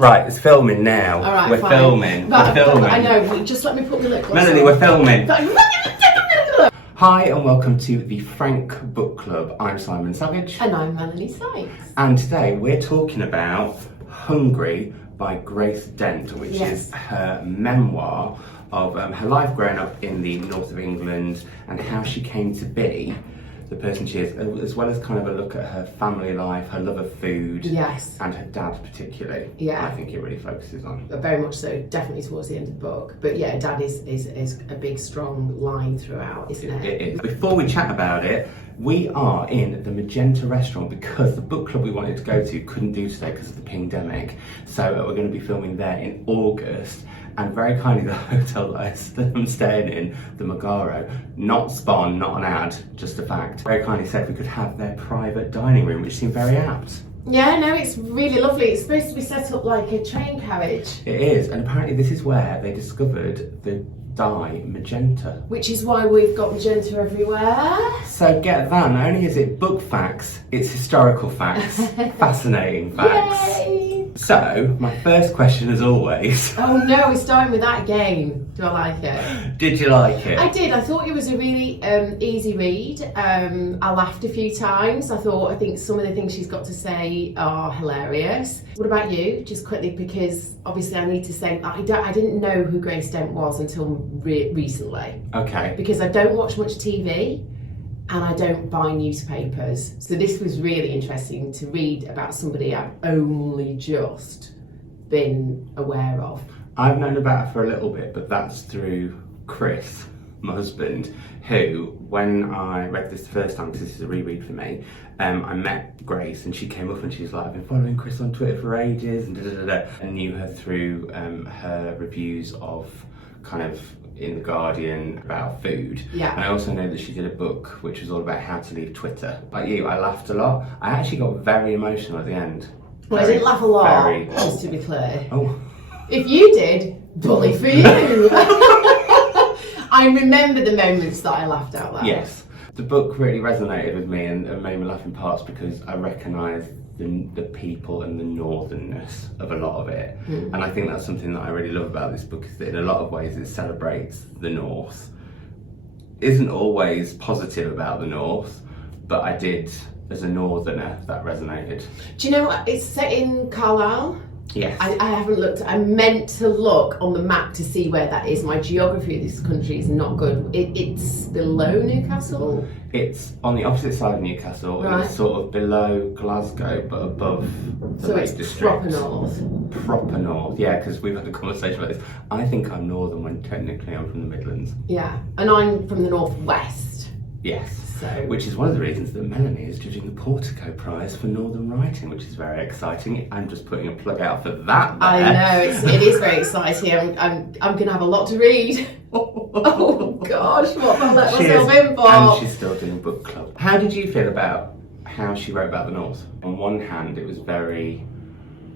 Right, it's filming now. All right, we're fine. filming. But, we're filming. I know. Just let me put my lip gloss Melanie, on. we're filming. Hi and welcome to the Frank Book Club. I'm Simon Savidge. And I'm Melanie Sykes. And today we're talking about Hungry by Grace Dent, which is her memoir of her life growing up in the north of England and how she came to be the person she is, as well as kind of a look at her family life, her love of food, and her dad particularly. Yeah, I think it really focuses on. Very much so, definitely towards the end of the book. But yeah, dad is a big strong line throughout, isn't it? It is. Before we chat about it, we are in the Magenta restaurant because the book club we wanted to go to couldn't do today because of the pingdemic. So we're going to be filming there in August. And very kindly, the hotel that I'm staying in, the Megaro, not spawn, not an ad, just a fact, very kindly said we could have their private dining room, which seemed very apt. Yeah, no, it's really lovely. It's supposed to be set up like a train carriage. It is, and apparently this is where they discovered the dye Magenta. Which is why we've got Magenta everywhere. So get that, not only is it book facts, it's historical facts, fascinating facts. Yay! So, my first question as always. Oh no, we're starting with that again. Do I like it? Did you like it? I did. I thought it was a really easy read. I laughed a few times. I think some of the things she's got to say are hilarious. What about you? Just quickly, because obviously I need to say I didn't know who Grace Dent was until recently. Okay. Because I don't watch much TV. And I don't buy newspapers. So this was really interesting to read about somebody I've only just been aware of. I've known about her for a little bit, but that's through Chris, my husband, who, when I read this the first time, because this is a reread for me, I met Grace and she came up and she's like, I've been following Chris on Twitter for ages and and knew her through her reviews of kind of in The Guardian about food. Yeah. And I also know that she did a book which was all about how to leave Twitter. Like you, I laughed a lot. I actually got very emotional at the end. Well, I didn't laugh a lot, just to be clear. Oh. If you did, bully for you. I remember the moments that I laughed out loud. Yes. The book really resonated with me and made me laugh in parts because I recognised the people and the northernness of a lot of it. And I think that's something that I really love about this book, is that in a lot of ways it celebrates the north. Isn't always positive about the north, but I did, as a northerner, that resonated. Do you know what? It's set in Carlisle. Yes. I haven't looked. I meant to look on the map to see where that is. My geography of this country is not good. It's below Newcastle. It's on the opposite side of Newcastle, right. And it's sort of below Glasgow, but above the so Lake it's District. Proper north. Proper north, yeah, because we've had a conversation about this. I think I'm northern when technically I'm from the Midlands. Yeah, and I'm from the northwest. Yes. So. Which is one of the reasons that Melanie is judging the Portico Prize for Northern Writing, which is very exciting. I'm just putting a plug out for that there. I know, it is very exciting. I'm going to have a lot to read. Oh gosh, what have I let myself in for? And she's still doing book club. How did you feel about how she wrote about the North? On one hand, it was very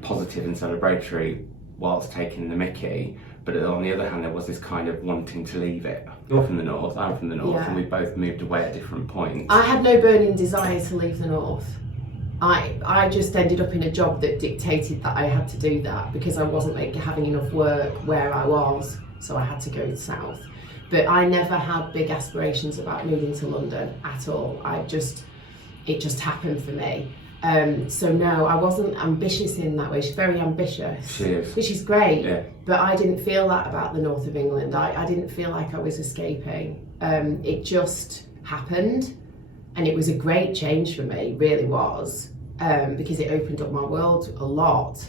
positive and celebratory whilst taking the mickey, but on the other hand there was this kind of wanting to leave it. You're from the north, I'm from the north, and we both moved away at different points. I had no burning desire to leave the north. I just ended up in a job that dictated that I had to do that because I wasn't having enough work where I was, so I had to go south. But I never had big aspirations about moving to London at all. It just happened for me. So no, I wasn't ambitious in that way. She's very ambitious. She is. Which is great. Yeah. But I didn't feel that about the north of England. I didn't feel like I was escaping. It just happened. And it was a great change for me, really was. Because it opened up my world a lot.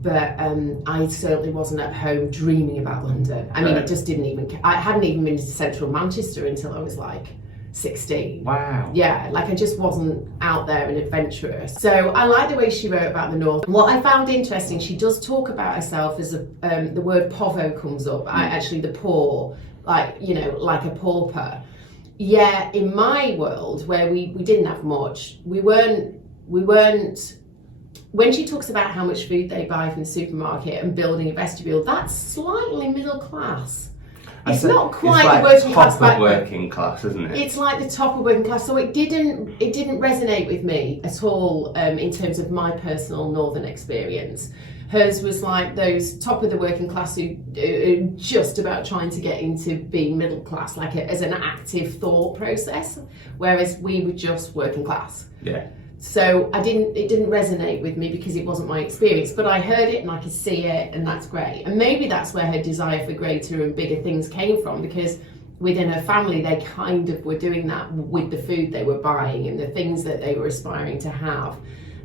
But I certainly wasn't at home dreaming about London. I mean, it just didn't even... I hadn't even been to central Manchester until I was like 16. Wow. Yeah, like I just wasn't out there and adventurous. So I like the way she wrote about the North. What I found interesting, she does talk about herself as the word povo comes up. Actually, the poor, like, you know, like a pauper. Yeah, in my world where we didn't have much, we weren't. When she talks about how much food they buy from the supermarket and building a vestibule, that's slightly middle class. It's not quite like the working class background. Working class, isn't it? It's like the top of working class. So it didn't resonate with me at all in terms of my personal northern experience. Hers was like those top of the working class who are just about trying to get into being middle class, like as an active thought process, whereas we were just working class. Yeah. So it didn't resonate with me because it wasn't my experience, but I heard it and I could see it, and that's great. And maybe that's where her desire for greater and bigger things came from, because within her family they kind of were doing that with the food they were buying and the things that they were aspiring to have.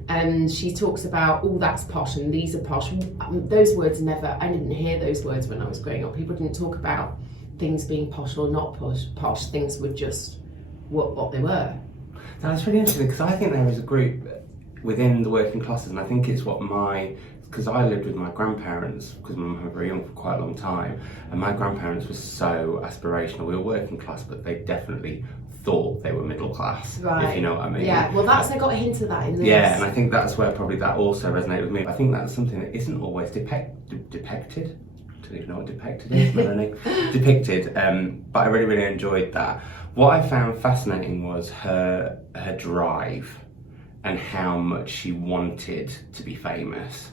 And she talks about, oh, that's posh and these are posh. Those words I didn't hear those words when I was growing up. People didn't talk about things being posh or not posh. Things were just what they were. That's really interesting, because I think there is a group within the working classes, and I think it's because I lived with my grandparents, because my mum was very young for quite a long time, and my grandparents were so aspirational. We were working class, but they definitely thought they were middle class, if you know what I mean. Yeah, well, I got a hint of that in this. Yeah, and I think that's where probably that also resonated with me. I think that's something that isn't always depicted. I don't even know what depicted is, Melanie. Depicted, but I really, really enjoyed that. What I found fascinating was her drive and how much she wanted to be famous.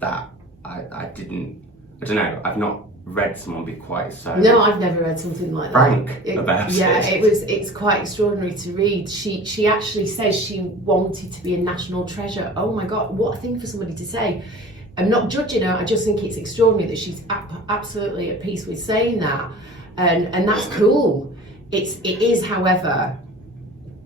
That I don't know, I've not read someone be quite so... No, I've never read something like frank about it. Yeah, it's quite extraordinary to read. She actually says she wanted to be a national treasure. Oh my God, what a thing for somebody to say. I'm not judging her, I just think it's extraordinary that she's absolutely at peace with saying that. And that's cool. It is, however,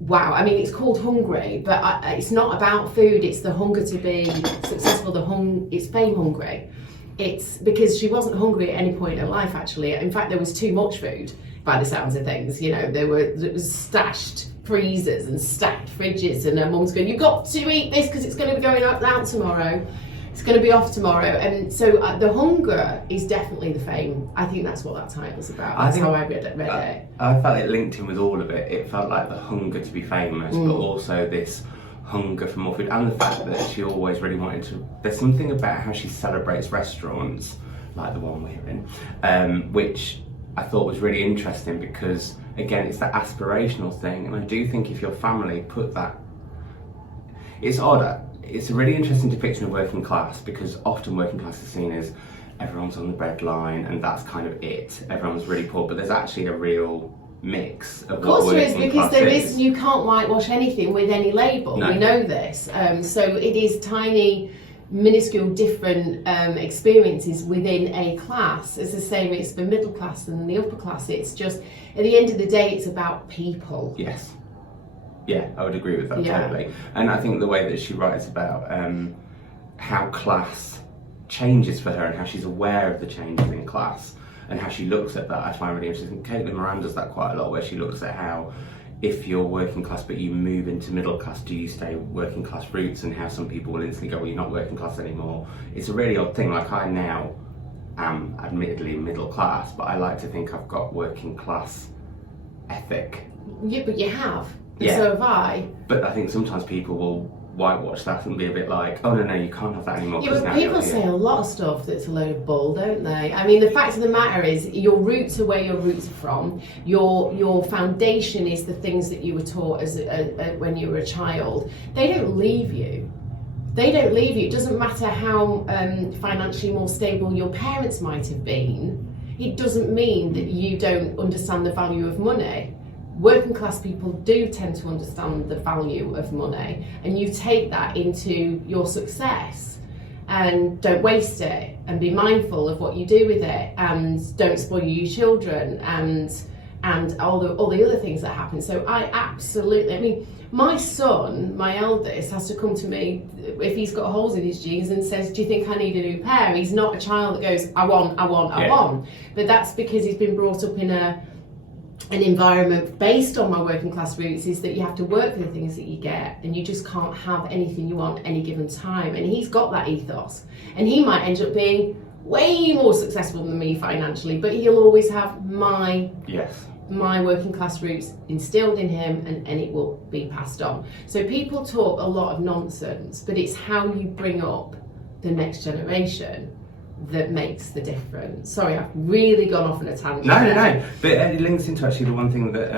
wow. I mean, it's called Hungry, but it's not about food. It's the hunger to be successful. It's fame hungry. It's because she wasn't hungry at any point in her life, actually. In fact, there was too much food by the sounds of things. You know, there was stashed freezers and stacked fridges, and her mum's going, "You've got to eat this because it's going to be going out tomorrow. It's going to be off tomorrow." And so the hunger is definitely the fame. I think that's what that title's about. That's how I read it. I felt it linked in with all of it. It felt like the hunger to be famous, but also this hunger for more food, and the fact that she always really wanted to... There's something about how she celebrates restaurants, like the one we're in, which I thought was really interesting, because, again, it's that aspirational thing, and I do think if your family put that... It's odd. It's a really interesting depiction of working class, because often working class is seen as everyone's on the breadline and that's kind of it. Everyone's really poor, but there's actually a real mix of course there is, because there is. You can't whitewash anything with any label. No. We know this. So it is tiny, minuscule, different experiences within a class. It's the same. It's the middle class and the upper class. It's just, at the end of the day, it's about people. Yes. Yeah, I would agree with that totally. And I think the way that she writes about how class changes for her and how she's aware of the changes in class and how she looks at that, I find really interesting. Caitlin Moran does that quite a lot, where she looks at how, if you're working class but you move into middle class, do you stay working class roots, and how some people will instantly go, well, you're not working class anymore. It's a really odd thing. Like, I now am admittedly middle class, but I like to think I've got working class ethic. Yeah, but you have. Yeah. So have I. But I think sometimes people will whitewash that and be a bit like, oh no, you can't have that anymore. Yeah, but people say a lot of stuff that's a load of bull, don't they? I mean, the fact of the matter is, your roots are where your roots are from. Your foundation is the things that you were taught as when you were a child. They don't leave you. It doesn't matter how financially more stable your parents might have been. It doesn't mean that you don't understand the value of money. Working class people do tend to understand the value of money, and you take that into your success, and don't waste it, and be mindful of what you do with it, and don't spoil your children, and all the other things that happen. So I mean, my son, my eldest, has to come to me if he's got holes in his jeans and says, "Do you think I need a new pair?" He's not a child that goes, I want. But that's because he's been brought up in an environment based on my working class roots, is that you have to work for the things that you get, and you just can't have anything you want any given time. And he's got that ethos, and he might end up being way more successful than me financially, but he'll always have my working class roots instilled in him, and it will be passed on. So people talk a lot of nonsense, but it's how you bring up the next generation that makes the difference. Sorry, I've really gone off on a tangent. No. But it links into actually the one thing that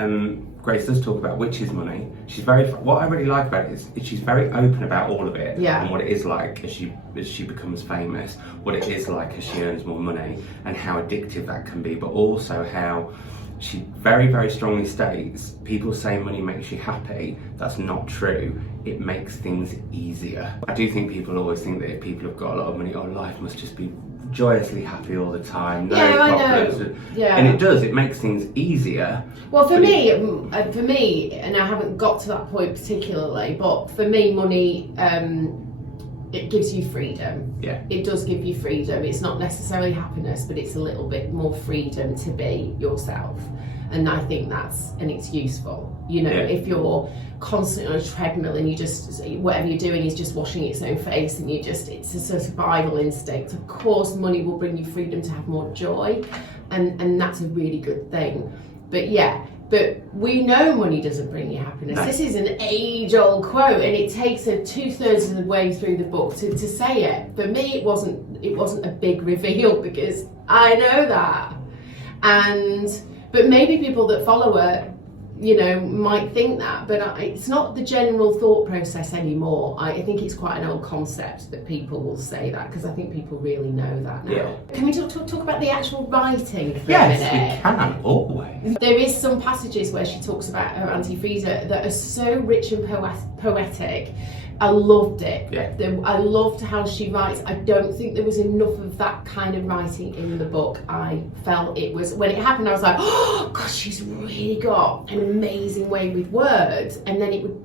Grace does talk about, which is money. She's what I really like about it is she's very open about all of it, and what it is like as she becomes famous, what it is like as she earns more money, and how addictive that can be, but also how she very, very strongly states, people say money makes you happy. That's not true. It makes things easier. I do think people always think that if people have got a lot of money, life must just be joyously happy all the time, no problems. And it does, it makes things easier. Well, for me, and I haven't got to that point particularly, but for me, money, it gives you freedom. Yeah. It does give you freedom. It's not necessarily happiness, but it's a little bit more freedom to be yourself. And I think it's useful. You know, if you're constantly on a treadmill and you just, whatever you're doing is just washing its own face and it's a survival instinct. Of course, money will bring you freedom to have more joy. And that's a really good thing. But we know money doesn't bring you happiness. No. This is an age-old quote, and it takes her 2/3 of the way through the book to say it. For me, it wasn't a big reveal because I know that. But maybe people that follow her, you know, might think that, but it's not the general thought process anymore. I think it's quite an old concept that people will say that, because I think people really know that now. Yeah. Can we talk about the actual writing for a minute? Yes, we can, always. There is some passages where she talks about her Auntie Frida that are so rich and poetic. I loved it. Yeah. I loved how she writes. I don't think there was enough of that kind of writing in the book. I felt it was, when it happened, I was like, oh God, she's really got an amazing way with words, and then it would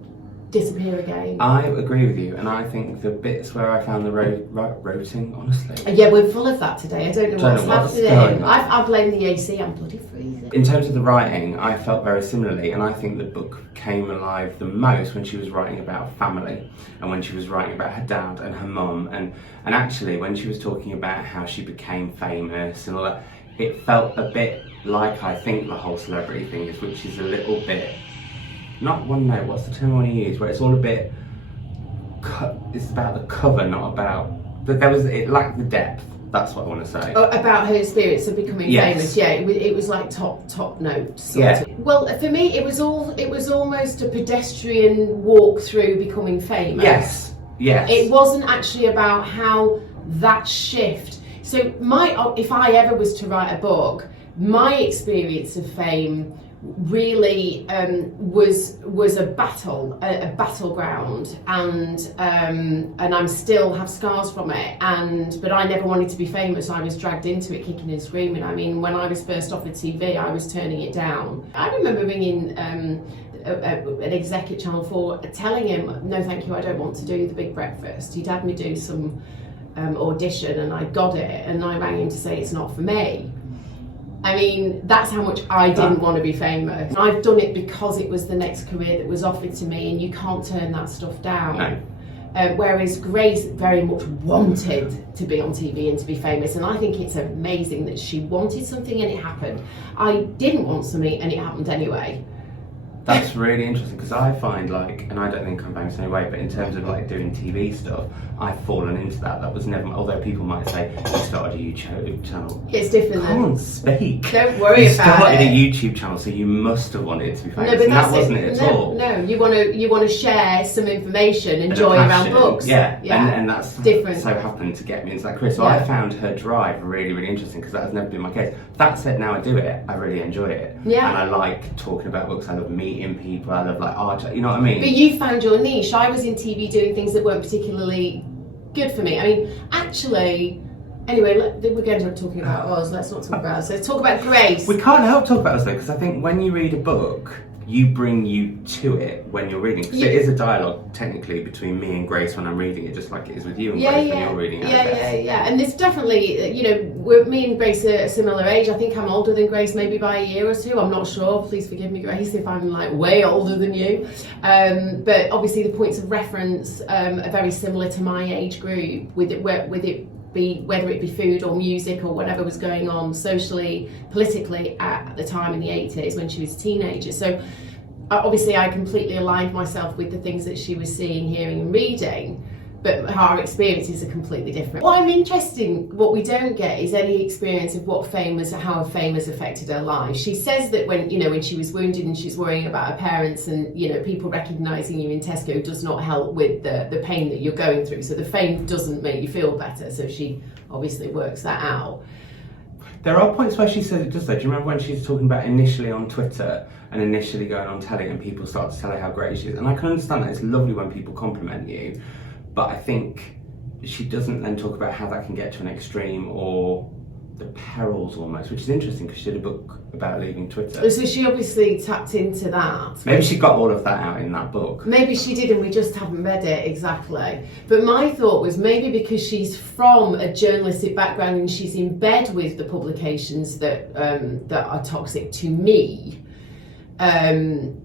disappear again. I agree with you, and I think the bits where I found the roting, honestly. Yeah, we're full of that today. I don't know what's happening. I blame the AC. I'm bloody freezing. In terms of the writing, I felt very similarly, and I think the book came alive the most when she was writing about family, and when she was writing about her dad and her mum, and actually when she was talking about how she became famous and all that, it felt a bit like, I think, the whole celebrity thing is, which is a little bit, what's the term I want to use, where it's all a bit, it's about the cover, not about, but it lacked the depth. That's what I want to say. About her experience of becoming famous. Yeah, it was like top notes. Sort of. Well, for me, it was almost a pedestrian walk through becoming famous. Yes. It wasn't actually about how that shift. So if I ever was to write a book, my experience of fame really was a battleground, and I still have scars from it, but I never wanted to be famous. I was dragged into it kicking and screaming. I mean, when I was first offered TV, I was turning it down. I remember ringing an exec at Channel 4 telling him, no thank you, I don't want to do The Big Breakfast. He'd had me do some audition and I got it, and I rang him to say it's not for me. I mean, that's how much I didn't want to be famous. I've done it because it was the next career that was offered to me, and you can't turn that stuff down. No. Whereas Grace very much wanted to be on TV and to be famous, and I think it's amazing that she wanted something and it happened. I didn't want something and it happened anyway. That's really interesting, because I find, like, and I don't think I'm famous anyway, but in terms of like doing TV stuff, I've fallen into that. That was never, although people might say, you started a YouTube channel. It's different. Can't speak. Don't worry about it. You started a YouTube channel, so you must have wanted to be famous. No, but that wasn't it at all. No, you want to share some information and joy around books. Yeah. And that's different. So happened to get me into that career. So yeah. I found her drive really, really interesting, because that has never been my case. That said, now I do it, I really enjoy it. Yeah. And I like talking about books. I love meeting people. I love like art. You know what I mean? But you found your niche. I was in TV doing things that weren't particularly good for me. I mean, actually, anyway, we're going to be talking about us. Let's not talk about us. Let's talk about Grace. We can't help talk about us though, because I think when you read a book, you bring you to it when you're reading, because there is a dialogue technically between me and Grace when I'm reading it, just like it is with you and Grace when you're reading it. Yeah. And there's definitely, me and Grace are a similar age. I think I'm older than Grace, maybe by a year or two. I'm not sure. Please forgive me, Grace, if I'm like way older than you. But obviously the points of reference are very similar to my age group, whether it be food or music or whatever was going on socially, politically at the time in the 80s when she was a teenager. So obviously I completely aligned myself with the things that she was seeing, hearing and reading. but our experiences are completely different. What I'm interested in, what we don't get, is any experience of how fame has affected her life. She says that when she was wounded and she's worrying about her parents, and people recognising you in Tesco does not help with the pain that you're going through. So the fame doesn't make you feel better. So she obviously works that out. There are points where she says it does though. Do you remember when she was talking about initially on Twitter and initially going on telly and people start to tell her how great she is? And I can understand that. It's lovely when people compliment you. But I think she doesn't then talk about how that can get to an extreme or the perils almost, which is interesting because she did a book about leaving Twitter. So she obviously tapped into that. Maybe she got all of that out in that book. Maybe she did and we just haven't read it exactly. But my thought was maybe because she's from a journalistic background and she's in bed with the publications that are toxic to me,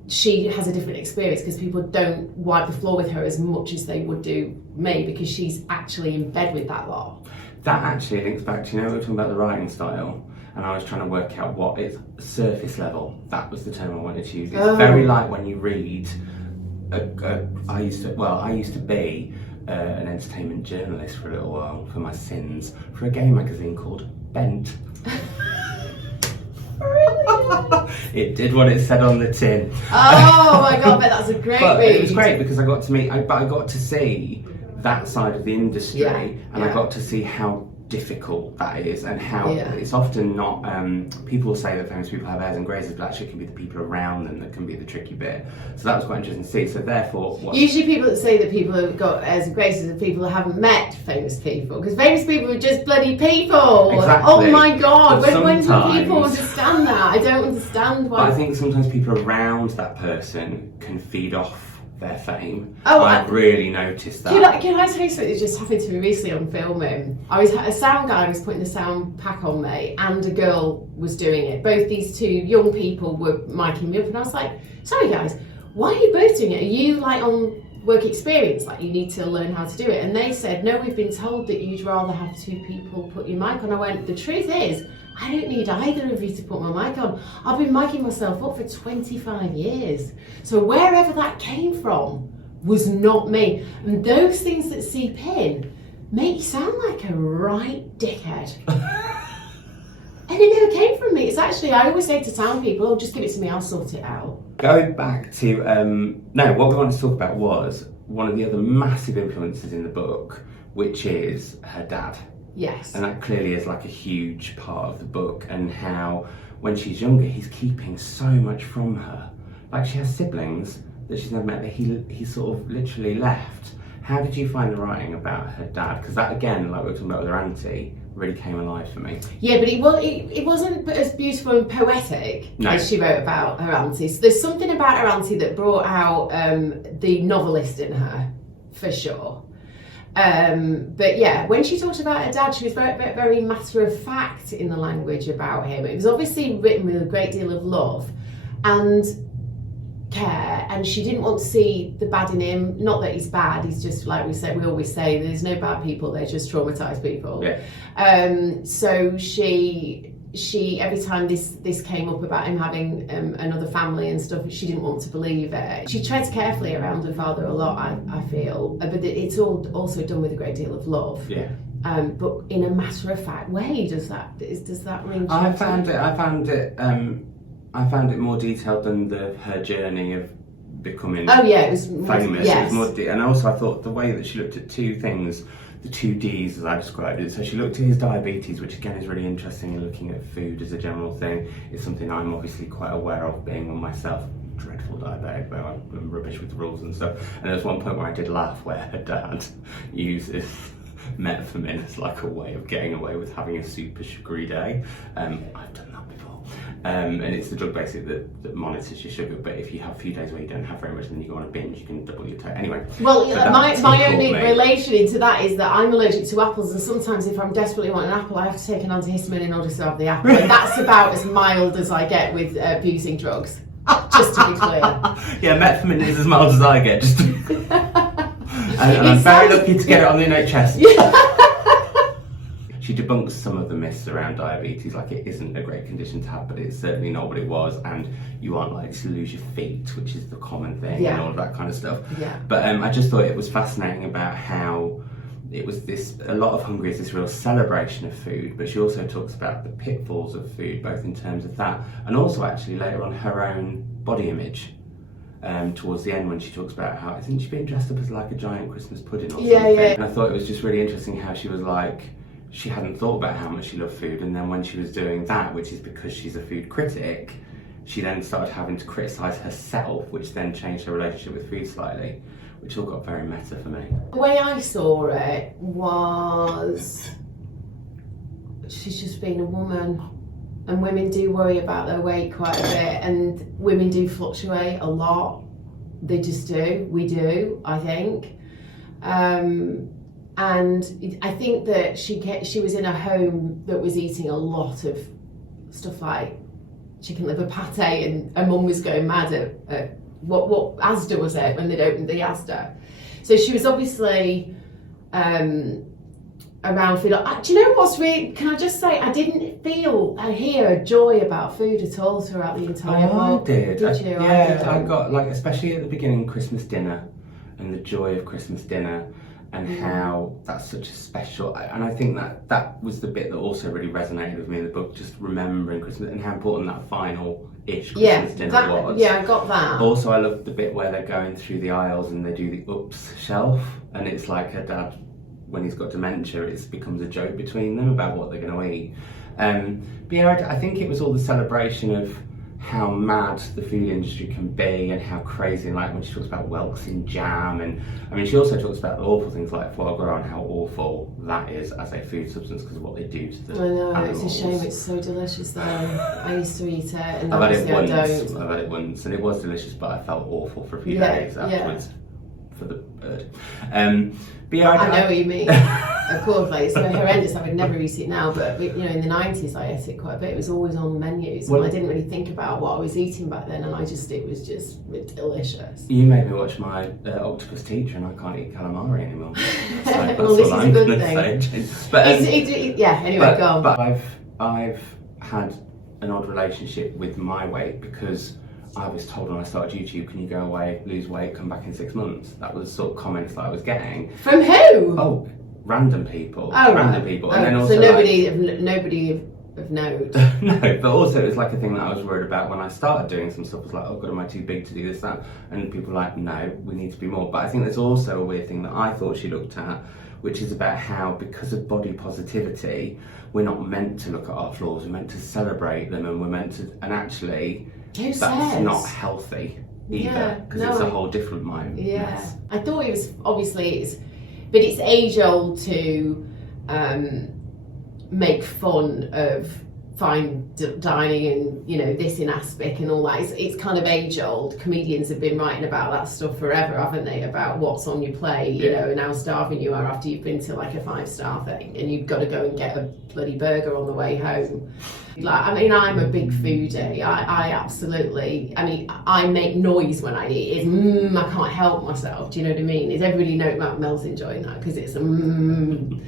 she has a different experience because people don't wipe the floor with her as much as they would do me because she's actually in bed with that lot. That actually links back to, we were talking about the writing style, and I was trying to work out what it's surface level. That was the term I wanted to use. It's very like when you read, I used to be an entertainment journalist for a little while, for my sins, for a gay magazine called Bent. It did what it said on the tin. Oh my god, but that's a great read. It was great because I got to see that side of the industry, and I got to see how difficult that is, and how it's often not. People say that famous people have airs and graces, but actually it can be the people around them that can be the tricky bit. So that was quite interesting to see. So therefore, usually people that say that people have got airs and graces are people that haven't met famous people, because famous people are just bloody people. Exactly. Oh my god, when do people understand that? I don't understand why. But I think sometimes people around that person can feed off their fame. I've really noticed that. Can I tell you something that just happened to me recently on filming? A sound guy was putting the sound pack on me and a girl was doing it. Both these two young people were miking me up and I was like, sorry guys, why are you both doing it? Are you like on work experience, like you need to learn how to do it? And they said, no, we've been told that you'd rather have two people put your mic on. I went, the truth is, I don't need either of you to put my mic on. I've been micing myself up for 25 years. So wherever that came from was not me. And those things that seep in make you sound like a right dickhead. And it never came from me. It's actually, I always say to sound people, just give it to me, I'll sort it out. Going back to, what we wanted to talk about was one of the other massive influences in the book, which is her dad. Yes. And that clearly is like a huge part of the book, and how when she's younger he's keeping so much from her. Like she has siblings that she's never met that he sort of literally left. How did you find the writing about her dad? Because that again, like we were talking about with her auntie, really came alive for me. Yeah, but it wasn't as beautiful and poetic as she wrote about her auntie. So there's something about her auntie that brought out the novelist in her, for sure. But yeah, when she talked about her dad, she was very, very matter of fact in the language about him. It was obviously written with a great deal of love and care, and she didn't want to see the bad in him. Not that he's bad, he's just, like we always say, there's no bad people, they're just traumatised people. Yeah. So she every time this came up about him having another family and stuff, she didn't want to believe it. She treads carefully around her father a lot, I feel, but it's all also done with a great deal of love. Yeah. But in a matter of fact way. Does that ring true? I found it more detailed than her journey of becoming it was famous. Yes. It was more and also I thought the way that she looked at two things, the two Ds as I described it. So she looked at his diabetes, which again is really interesting in looking at food as a general thing. It's something I'm obviously quite aware of, being on myself. Dreadful diabetic, but I'm rubbish with the rules and stuff. And there's one point where I did laugh where her dad uses metformin as like a way of getting away with having a super sugary day. I've done that before. And it's the drug basically that monitors your sugar, but if you have a few days where you don't have very much and then you go on a binge, you can double your total. Anyway. Well, my only relation into that is that I'm allergic to apples, and sometimes if I'm desperately wanting an apple, I have to take an antihistamine in order to have the apple. And that's about as mild as I get with abusing drugs. Just to be clear. Yeah, metformin is as mild as I get. Just and I'm very lucky to get it on the NHS. she debunks some of the myths around diabetes, like it isn't a great condition to have, but it's certainly not what it was, and you aren't likely to lose your feet, which is the common thing, and all of that kind of stuff. But I just thought it was fascinating about how it was a lot of Hungary is this real celebration of food, but she also talks about the pitfalls of food, both in terms of that and also actually later on her own body image. Towards the end, when she talks about how, isn't she being dressed up as like a giant Christmas pudding or something? And I thought it was just really interesting how she was like, she hadn't thought about how much she loved food, and then when she was doing that, which is because she's a food critic, she then started having to criticise herself, which then changed her relationship with food slightly, which all got very meta for me. The way I saw it was, she's just being a woman, and women do worry about their weight quite a bit, and women do fluctuate a lot. They just do. We do, I think. And I think that she was in a home that was eating a lot of stuff like chicken liver pate, and her mum was going mad at what Asda was it when they'd opened the Asda. So she was obviously around food. Do you know what's really, can I just say, I didn't hear a joy about food at all throughout the entire book. I did. Did you? I got, like, especially at the beginning, Christmas dinner and the joy of Christmas dinner, and how that's such a special, and I think that was the bit that also really resonated with me in the book, just remembering Christmas and how important that final-ish Christmas dinner was. Yeah, I got that. Also, I loved the bit where they're going through the aisles and they do the oops shelf, and it's like her dad, when he's got dementia, it becomes a joke between them about what they're going to eat. But yeah, I think it was all the celebration of how mad the food industry can be and how crazy, and like when she talks about whelks in jam, and I mean she also talks about the awful things like foie gras and how awful that is as a food substance because of what they do to the animals. It's a shame, it's so delicious though. I used to eat it, and I've had I it once and it was delicious, but I felt awful for a few days afterwards for the bird. But yeah, I know what you mean. Of course, like, it's so horrendous. I would never eat it now, but in the 90s I ate it quite a bit. It was always on menus, and I didn't really think about what I was eating back then, and it was just delicious. You made me watch my octopus teacher, and I can't eat calamari anymore. So that's well, this all is I'm a good gonna thing. say. But anyway, go on. But I've had an odd relationship with my weight because I was told when I started YouTube, can you go away, lose weight, come back in 6 months? That was the sort of comments that I was getting. From who? Oh, random people. Oh, random right. people. And then also so nobody of note. No, but also it was like a thing that I was worried about when I started doing some stuff. I was like, oh God, am I too big to do this, that? And people were like, no, we need to be more. But I think there's also a weird thing that I thought she looked at, which is about how, because of body positivity, we're not meant to look at our flaws, we're meant to celebrate them, and we're meant to, and actually, that's not healthy either, because it's a whole different mind. Yeah, I thought it was, obviously, but it's age old to make fun of fine dining and this in aspic and all that. It's kind of age old. Comedians have been writing about that stuff forever, haven't they? About what's on your plate, and how starving you are after you've been to like a 5-star thing, and you've got to go and get a bloody burger on the way home. I'm a big foodie. I absolutely, I make noise when I eat. It's I can't help myself. Do you know what I mean? Is everybody know about Mel's enjoying that because it's and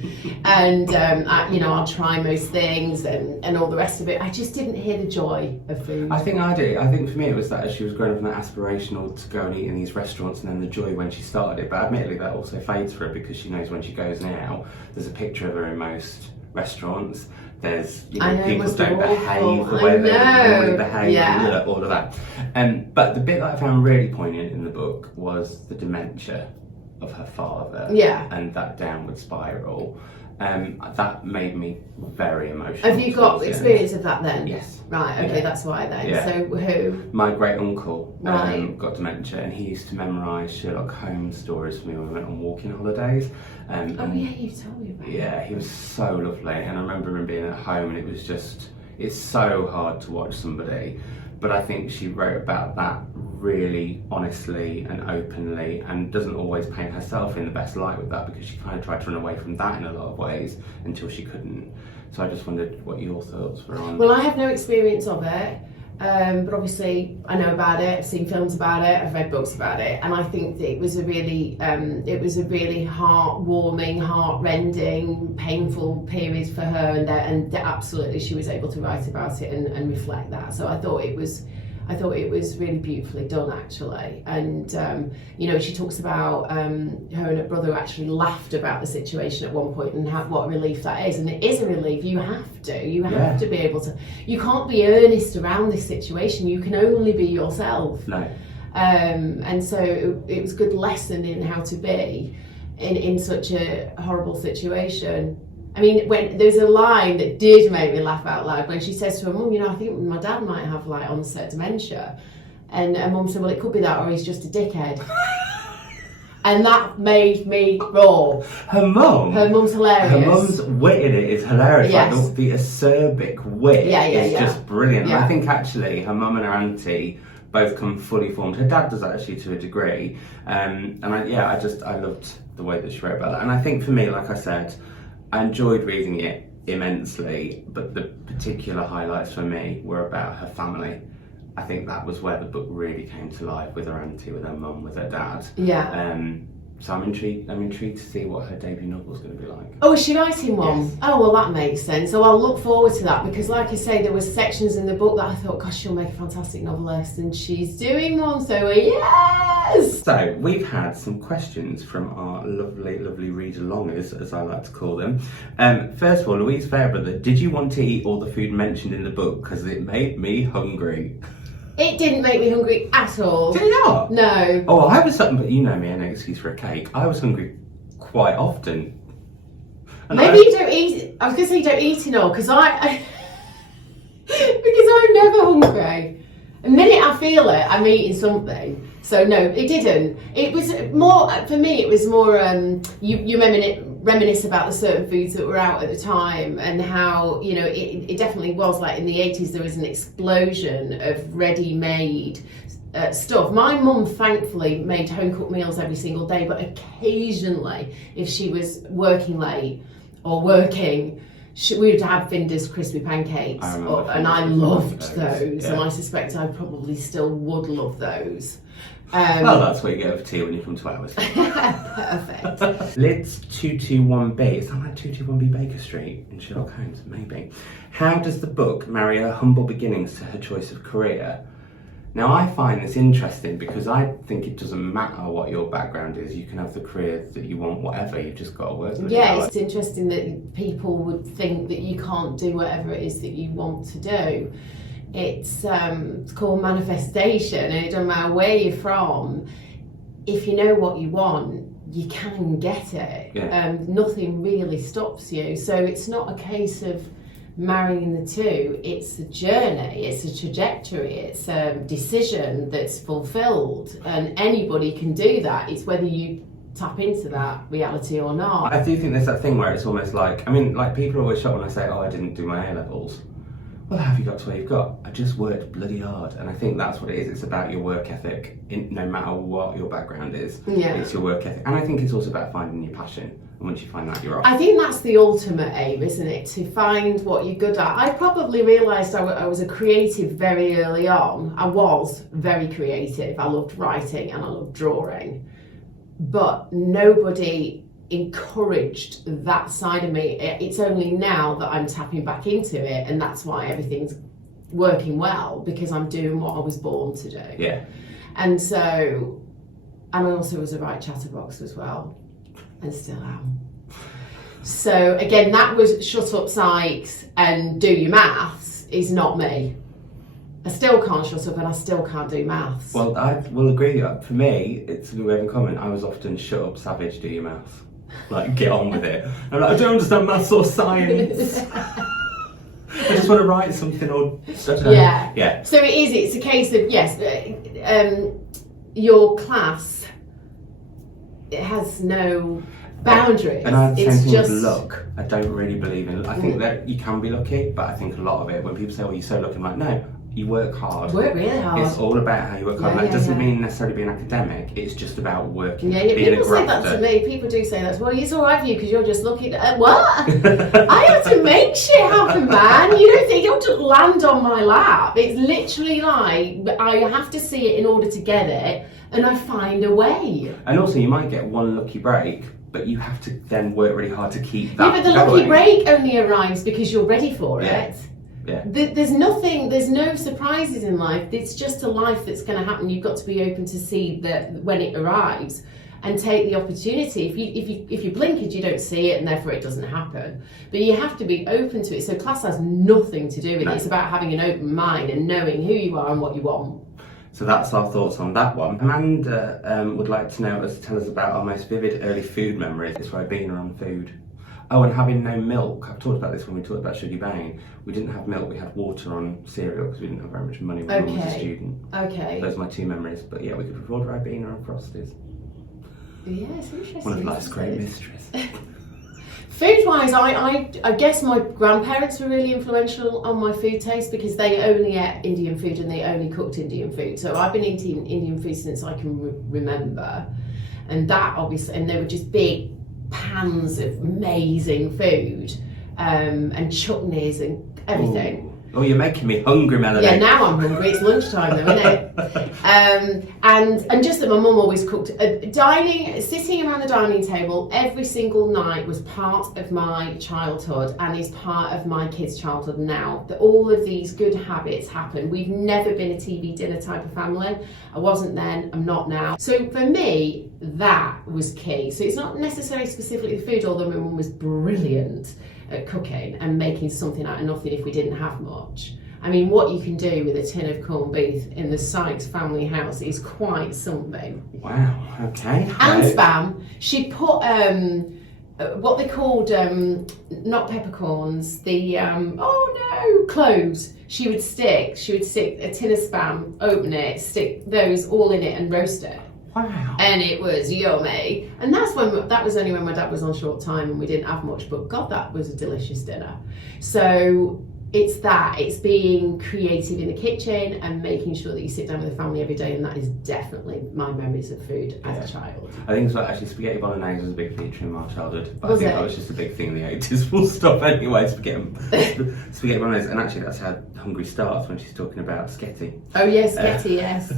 I'll try most things and all the rest of it. I just didn't hear the joy of food. I think I do. I think for me it was that as she was growing up in that aspirational to go and eat in these restaurants, and then the joy when she started it. But admittedly that also fades for her because she knows when she goes now, there's a picture of her in most restaurants. There's people don't behave the way they normally behave, all of that. But the bit that I found really poignant in the book was the dementia of her father, and that downward spiral. That made me very emotional. Have you got experience of that then? Yes. Right, okay, that's why then. Yeah. So who? My great uncle got dementia, and he used to memorise Sherlock Holmes stories for me when we went on walking holidays. You told me about that. Yeah, he was so lovely, and I remember him being at home, and it was it's so hard to watch somebody. But I think she wrote about that really honestly and openly, and doesn't always paint herself in the best light with that, because she kind of tried to run away from that in a lot of ways until she couldn't. So I just wondered what your thoughts were on. Well, I have no experience of it. But obviously I know about it, I've seen films about it, I've read books about it, and I think that it was a really heartwarming, heartrending, painful period for her, and absolutely she was able to write about it and reflect that. So I thought it was really beautifully done, actually. And she talks about her and her brother actually laughed about the situation at one point, and what a relief that is. And it is a relief. You have to be able to. You can't be earnest around this situation. You can only be yourself. No. And so it was a good lesson in how to be in such a horrible situation. I mean, when there's a line that did make me laugh out loud when she says to her mum, I think my dad might have like onset dementia, and her mum said, well, it could be that, or he's just a dickhead. And that made me roar. Her mum's hilarious. Her mum's wit in it is hilarious. Yes. Like the acerbic wit is just brilliant. Yeah. I think actually her mum and her auntie both come fully formed. Her dad does actually to a degree. I loved the way that she wrote about that. And I think for me, like I said, I enjoyed reading it immensely, but the particular highlights for me were about her family. I think that was where the book really came to life, with her auntie, with her mum, with her dad. Yeah. So I'm intrigued to see what her debut novel is going to be like. Oh, is she writing one? Yes. Oh, well, that makes sense. So I'll look forward to that, because like I say, there were sections in the book that I thought, gosh, she'll make a fantastic novelist, and she's doing one, so yes! So we've had some questions from our lovely, lovely read-alongers, as I like to call them. First of all, Louise Fairbrother, did you want to eat all the food mentioned in the book? Because it made me hungry. It didn't make me hungry at all. Did it not? No. Oh, I was something, but you know me, an excuse for a cake. I was hungry quite often. And Maybe you don't eat. I was going to say you don't eat it all, because I'm never hungry. The minute I feel it, I'm eating something. So no, it didn't. It was more, for me, it was more, you reminisce about the certain foods that were out at the time, and how, it definitely was like in the 80s there was an explosion of ready-made stuff. My mum thankfully made home-cooked meals every single day, but occasionally, if she was working late or working, we would have Finder's crispy pancakes, and I loved those, and I suspect I probably still would love those. Well, that's what you get for tea when you come to ours. Perfect. Lids 221B. It's not like 221B Baker Street in Sherlock Holmes, maybe. How does the book marry her humble beginnings to her choice of career? Now, I find this interesting because I think it doesn't matter what your background is. You can have the career that you want, whatever. You've just got to work with it. Yeah, it's interesting that people would think that you can't do whatever it is that you want to do. It's called manifestation, and it doesn't matter where you're from. If you know what you want, you can get it. Yeah. Nothing really stops you. So it's not a case of marrying the two. It's a journey, it's a trajectory, it's a decision that's fulfilled, and anybody can do that. It's whether you tap into that reality or not. I do think there's that thing where it's almost like, people are always shocked when I say, oh, I didn't do my A-levels. Well, how have you got to where you've got? I just worked bloody hard. And I think that's what it is. It's about your work ethic, no matter what your background is. Yeah. It's your work ethic. And I think it's also about finding your passion. And once you find that, you're off. I think that's the ultimate aim, isn't it? To find what you're good at. I probably realised I was a creative very early on. I was very creative. I loved writing and I loved drawing. But nobody encouraged that side of me. It's only now that I'm tapping back into it, and that's why everything's working well, because I'm doing what I was born to do. Yeah. And so, and I also was a right chatterbox as well, and still am. So again, that was shut up Sykes and do your maths is not me. I still can't shut up and I still can't do maths. Well, I will agree. For me, it's a way of comment. I was often shut up, Savidge, do your maths. Like, get on with it. I'm like, I don't understand maths or science. I just want to write something or... Yeah. So it's a case of, yes, your class, it has no boundaries. And I have the same it's thing just with luck. I don't really believe in... I think that you can be lucky, but I think a lot of it, when people say, well, you're so lucky, I'm like, no, You work hard. Work really hard. It's all about how you work hard. Yeah, That doesn't yeah. mean necessarily being academic. It's just about working. Yeah, being people a say that grafter. to me. People do say that. Well, it's all right for you because you're just looking at what? I have to make shit happen, man. You don't think you'll just land on my lap. It's literally like I have to see it in order to get it, and I find a way. And also, you might get one lucky break, but you have to then work really hard to keep that. Yeah, but the lucky going. break only arrives because you're ready for Yeah. it. Yeah. There's no surprises in life. It's just a life that's going to happen. You've got to be open to see that when it arrives and take the opportunity. If you blink it, you don't see it, and therefore it doesn't happen. But you have to be open to it. So class has nothing to do with it. It's about having an open mind and knowing who you are and what you want. So that's our thoughts on that one. Amanda would like to know tell us about our most vivid early food memories. It's Ribena on food. Oh, and having no milk. I've talked about this when we talked about Sugar Bane. We didn't have milk, we had water on cereal because we didn't have very much money when I was a student. Okay. Those are my two memories. But yeah, we could afford Ribena on Frosties. Yeah, it's interesting. One of life's great mysteries. Food-wise, I guess my grandparents were really influential on my food taste because they only ate Indian food and they only cooked Indian food. So I've been eating Indian food since I can remember. And that obviously, and they were just big pans of amazing food and chutneys and everything. Ooh. Oh, you're making me hungry, Melanie. Yeah, now I'm hungry. It's lunchtime though, isn't it? And just that my mum always cooked. Sitting around the dining table every single night was part of my childhood and is part of my kids' childhood now. That all of these good habits happen. We've never been a TV dinner type of family. I wasn't then, I'm not now. So for me, that was key. So it's not necessarily specifically the food, although my mum was brilliant at cooking and making something out of nothing if we didn't have much. I mean, what you can do with a tin of corned beef in the Sykes family house is quite something. Wow, okay. And spam. She put what they called, not peppercorns, cloves. She would stick a tin of spam, open it, stick those all in it and roast it. Wow. And it was yummy. And that was only when my dad was on short time and we didn't have much, but God, that was a delicious dinner. So it's being creative in the kitchen and making sure that you sit down with the family every day, and that is definitely my memories of food as a child. I think it's like actually spaghetti bolognese was a big feature in my childhood. But I Was think it? that was just a big thing in the 80s, full stop anyway, spaghetti bolognese. And actually that's how Hungry starts when she's talking about sketty. Oh yes, Getty, yes.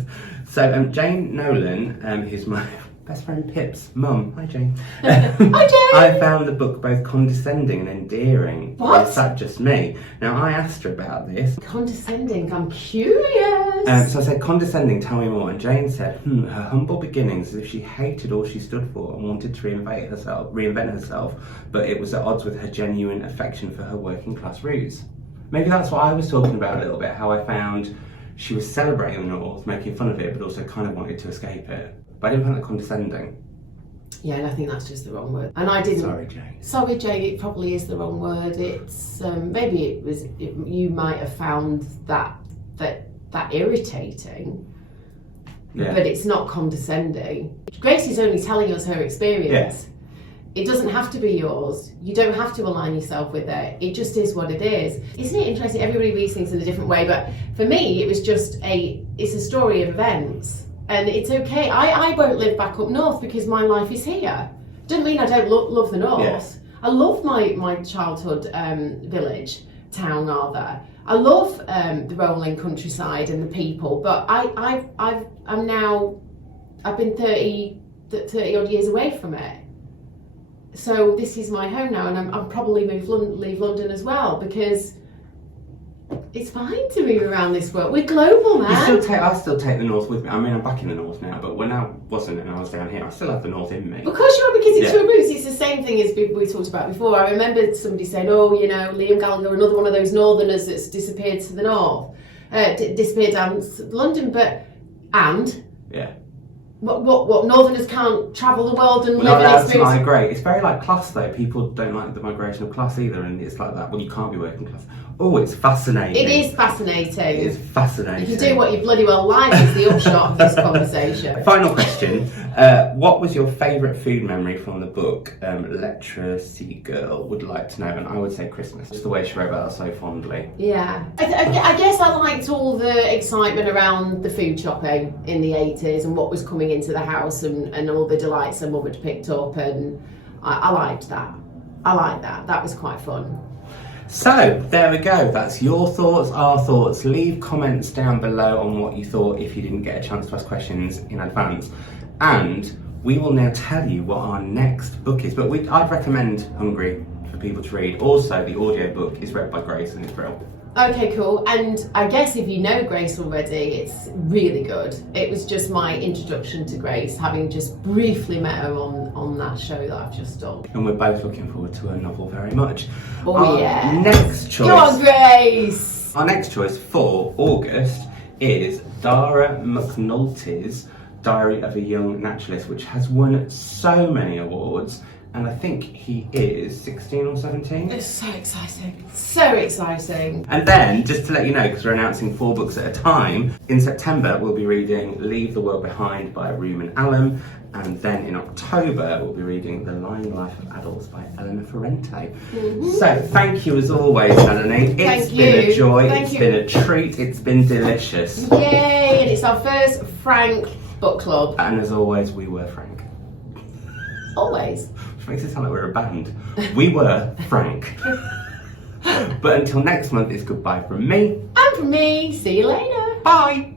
So Jane Nolan, who's my best friend Pip's mum. Hi Jane. Hi Jane! I found the book both condescending and endearing. What? Or is that just me? Now I asked her about this. Condescending, I'm curious. So I said, condescending, tell me more. And Jane said, her humble beginnings as if she hated all she stood for and wanted to reinvent herself, but it was at odds with her genuine affection for her working class roots. Maybe that's what I was talking about a little bit, how I found she was celebrating the North, making fun of it, but also kind of wanted to escape it. But I didn't find that condescending. Yeah, and I think that's just the wrong word. And I didn't. Sorry, Jane. Sorry, Jane. It probably is the wrong word. It's maybe it was. You might have found that irritating. Yeah. But it's not condescending. Grace is only telling us her experience. It doesn't have to be yours. You don't have to align yourself with it. It just is what it is. Isn't it interesting? Everybody reads things in a different way, but for me, it was just it's a story of events. And it's okay. I won't live back up north because my life is here. Doesn't mean I don't love the north. Yeah. I love my childhood village, town rather. I love the rolling countryside and the people, but I've been 30 odd years away from it. So this is my home now, and I'll probably leave London as well because it's fine to move around this world. We're global, man. I still take the North with me. I mean, I'm back in the North now, but when I wasn't and I was down here, I still have the North in me. Of course you are, because it's your roots. It's the same thing as we talked about before. I remember somebody saying, Liam Gallagher, another one of those Northerners that's disappeared to the north, disappeared down to London, Yeah. What Northerners can't travel the world and We're live not and allowed to experience? migrate. It's very like class though. People don't like the migration of class either, and it's like that. Well, you can't be working class. Oh, it's fascinating. It is fascinating. It is fascinating. You can do what you bloody well like is the upshot of this conversation. Final question. What was your favourite food memory from the book? Leprosy Girl would like to know, and I would say Christmas. Just the way she wrote about it so fondly. Yeah. I guess I liked all the excitement around the food shopping in the 80s and what was coming into the house and all the delights her mum had picked up, and I liked that. I liked that. That was quite fun. So, there we go. That's your thoughts, our thoughts. Leave comments down below on what you thought if you didn't get a chance to ask questions in advance. And we will now tell you what our next book is. But I'd recommend Hungry for people to read. Also, the audiobook is read by Grace and it's brilliant. Okay, cool. And I guess if you know Grace already, it's really good. It was just my introduction to Grace, having just briefly met her on that show that I've just done. And we're both looking forward to her novel very much. Oh, yeah. Next choice. Go on, Grace! Our next choice for August is Dara McNulty's Diary of a Young Naturalist, which has won so many awards. And I think he is 16 or 17. It's so exciting. So exciting. And then, just to let you know, because we're announcing 4 books at a time, in September we'll be reading Leave the World Behind by Ruman Allen, and then in October we'll be reading The Lying Life of Adults by Eleanor Ferrante. So thank you as always, Melanie. It's been a joy, it's been a treat, it's been delicious. Yay! And it's our first Frank book club. And as always, we were Frank. Always. Which makes it sound like we're a band. We were Frank. But until next month, it's goodbye from me. And from me. See you later. Bye.